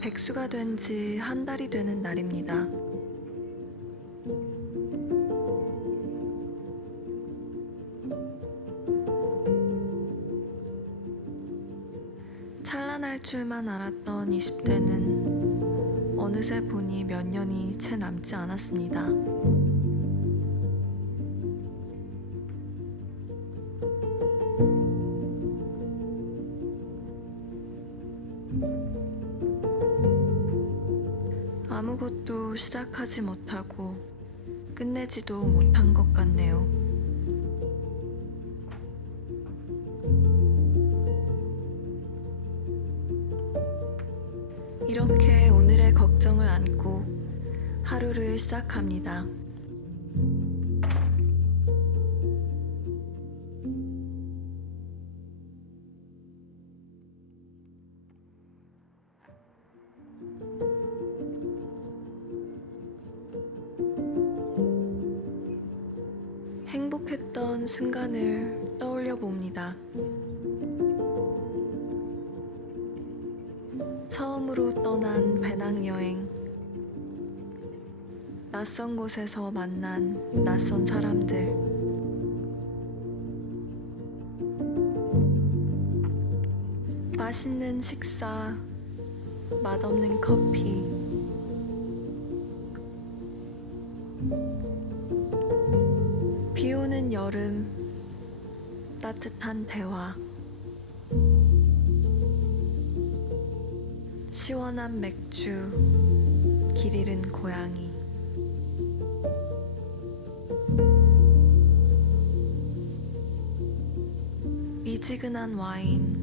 백수가 된 지 한 달이 되는 날입니다. 찬란할 줄만 알았던 20대는 어느새 보니 몇 년이 채 남지 않았습니다. 아무것도 시작하지 못하고 끝내지도 못한 것 같네요. 이렇게 오늘의 걱정을 안고 하루를 시작합니다. 행복했던 순간을 떠올려 봅니다. 처음으로 떠난 배낭여행, 낯선 곳에서 만난 낯선 사람들, 맛있는 식사, 맛없는 커피, 비 오는 여름, 따뜻한 대화, 시원한 맥주, 길 잃은 고양이. 미지근한 와인,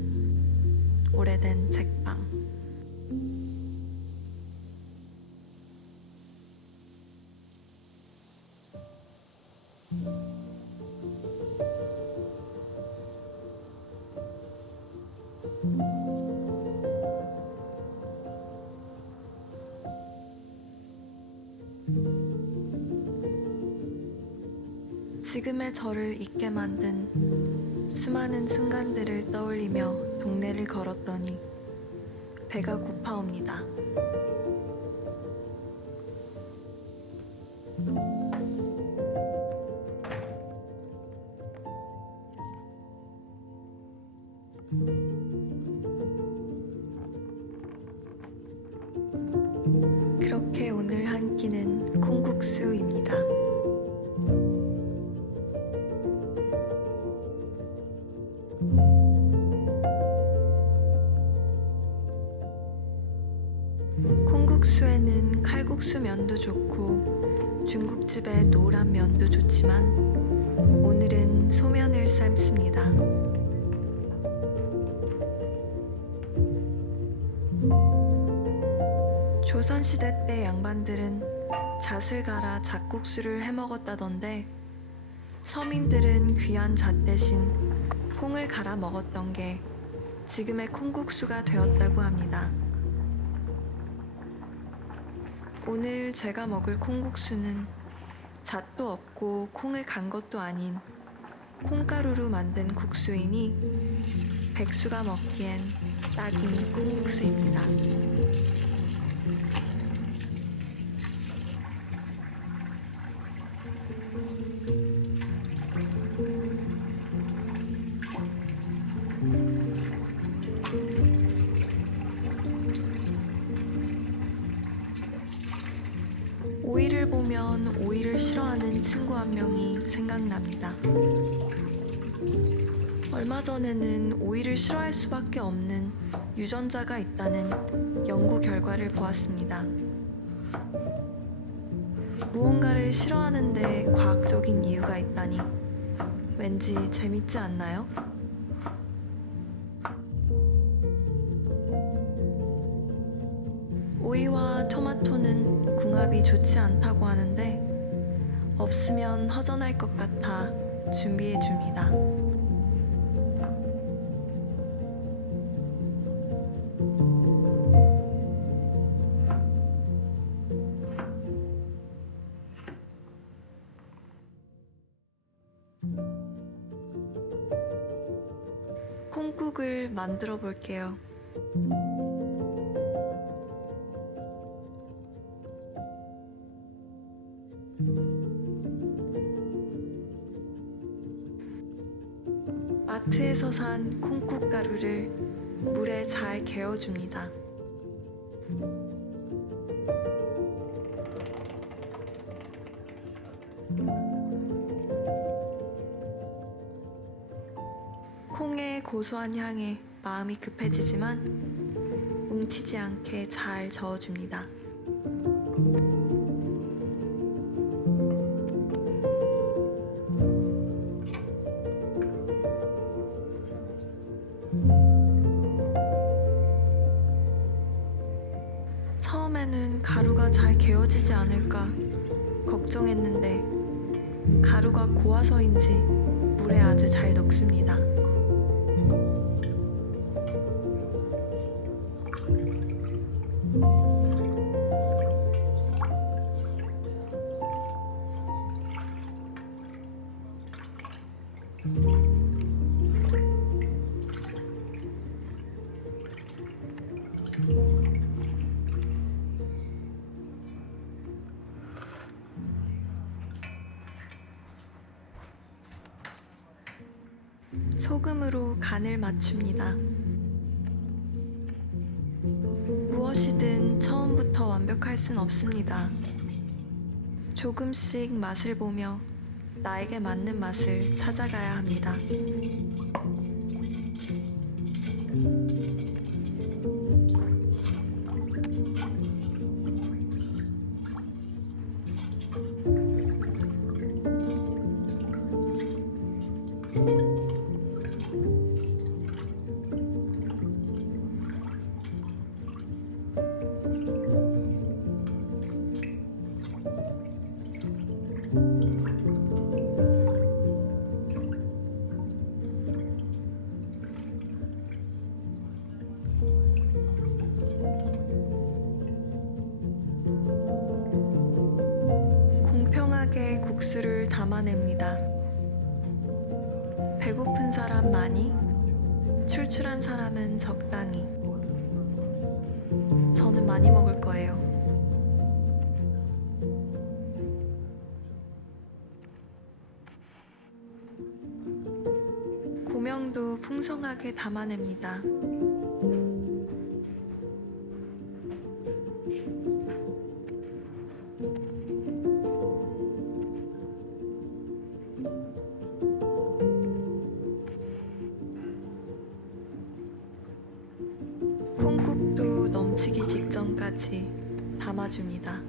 오래된 책방. 지금의 저를 잊게 만든 수많은 순간들을 떠올리며 동네를 걸었더니 배가 고파옵니다. 그렇게 오늘 한 끼는 콩국수입니다. 콩국수에는 칼국수 면도 좋고 중국집의 노란 면도 좋지만 오늘은 소면을 삶습니다. 조선시대 때 양반들은 잣을 갈아 잣국수를 해먹었다던데 서민들은 귀한 잣 대신 콩을 갈아 먹었던 게 지금의 콩국수가 되었다고 합니다. 오늘 제가 먹을 콩국수는 잣도 없고 콩을 간 것도 아닌 콩가루로 만든 국수이니 백수가 먹기엔 딱인 콩국수입니다. 오이를 보면 오이를 싫어하는 친구 한 명이 생각납니다. 얼마 전에는 오이를 싫어할 수밖에 없는 유전자가 있다는 연구 결과를 보았습니다. 무언가를 싫어하는데 과학적인 이유가 있다니 왠지 재밌지 않나요? 오이와 토마토는 궁합이 좋지 않다고 하는데 없으면 허전할 것 같아 준비해 줍니다. 콩국을 만들어 볼게요. 마트에서 산 콩국 가루를 물에 잘 개어줍니다. 콩의 고소한 향에 마음이 급해지지만 뭉치지 않게 잘 저어줍니다. 처음에는 가루가 잘 개어지지 않을까 걱정했는데 가루가 고와서인지 물에 아주 잘 녹습니다. 소금으로 간을 맞춥니다. 무엇이든 처음부터 완벽할 순 없습니다. 조금씩 맛을 보며 나에게 맞는 맛을 찾아가야 합니다. 공평하게 국수를 담아냅니다. 배고픈 사람 많이, 출출한 사람은 적당히. 저는 많이 먹을 거예요. 고명도 풍성하게 담아냅니다. 콩국도 넘치기 직전까지 담아줍니다.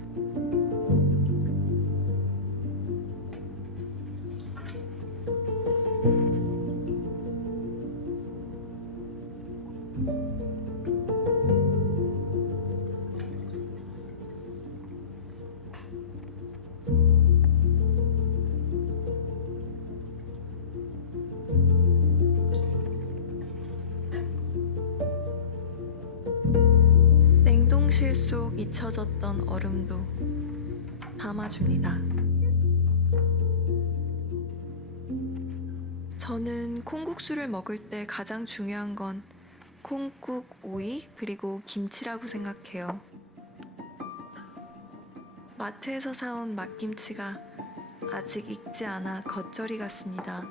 냉동실 속 잊혀졌던 얼음도 담아줍니다. 저는 콩국수를 먹을 때 가장 중요한 건 콩국, 오이, 그리고 김치라고 생각해요. 마트에서 사온 맛김치가 아직 익지 않아 겉절이 같습니다.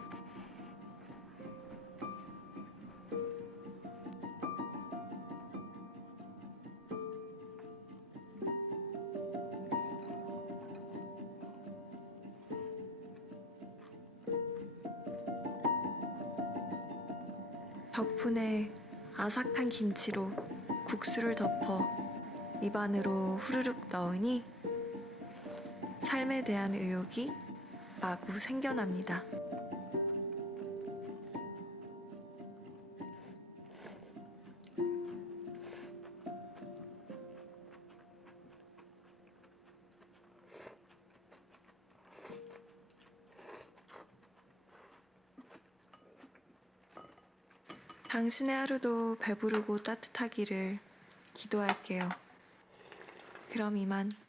덕분에 아삭한 김치로 국수를 덮어 입안으로 후루룩 넣으니 삶에 대한 의욕이 마구 생겨납니다. 당신의 하루도 배부르고 따뜻하기를 기도할게요. 그럼 이만.